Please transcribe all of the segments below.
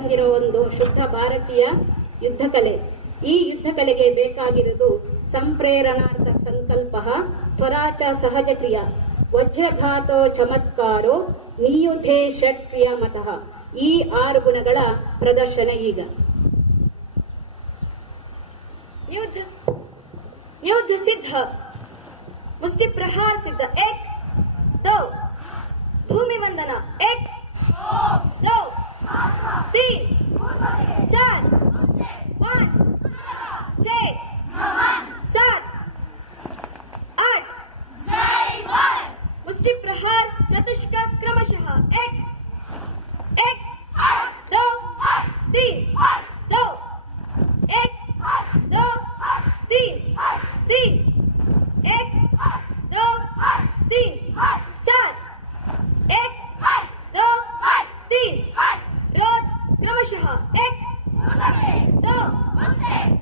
ಬಂದಿರೋ ಒಂದು ಶುದ್ಧ ಭಾರತೀಯ ಯುದ್ಧ ಕಲೆ. ಈ ಯುದ್ಧ ಕಲೆಗೆ ಬೇಕಾಗಿರೋದು ಸಂಪ್ರೇರಣಾರ್ಥ ಸಂಕಲ್ಪ, ತ್ವರಾಚ ಸಹಜ ಕ್ರಿಯಾ, ವಜ್ರಘಾತೋ ಚಮತ್ಕಾರೋ, ನಿಯುಧೆ ಷಟ್ ಕ್ರಿಯಾಮತಃ. ಈ 6 ಗುಣಗಳ ಪ್ರದರ್ಶನ ಈಗ. युद्ध सिद्ध, मुष्टि प्रहार सिद्ध, 1 2 भूमि वंदना, 1 2 3 4 5 6 7 8 मुष्टि प्रहार चतुष्क क्रमशः, 1 2 3 2 1 2 3 3 1 2 3 4 1 2 3 रोध क्रमशः, 1 2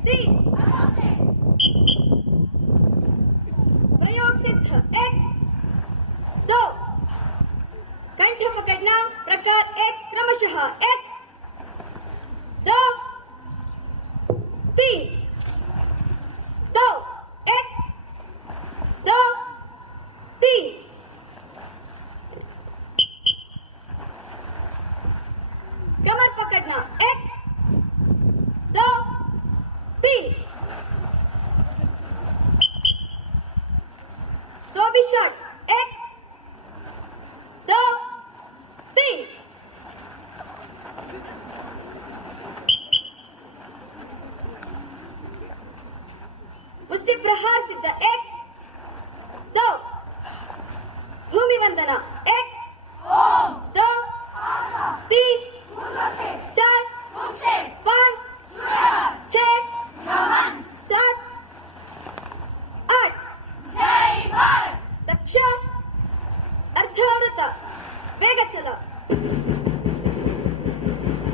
3 प्रयोग सिद्ध, 1 2 कंठ पकड़ना प्रकार 1 क्रमशः, 1 2 3 2 1 2 3 कमर पकड़ना, 1 2 3 तो भी शॉट, 1 2 3 मुष्टि प्रहार सिद्ध, 1 2 भूमि वंदना, 1 2 3 4 5 6 7 8 दक्ष अर्धवृत्त वेग चला.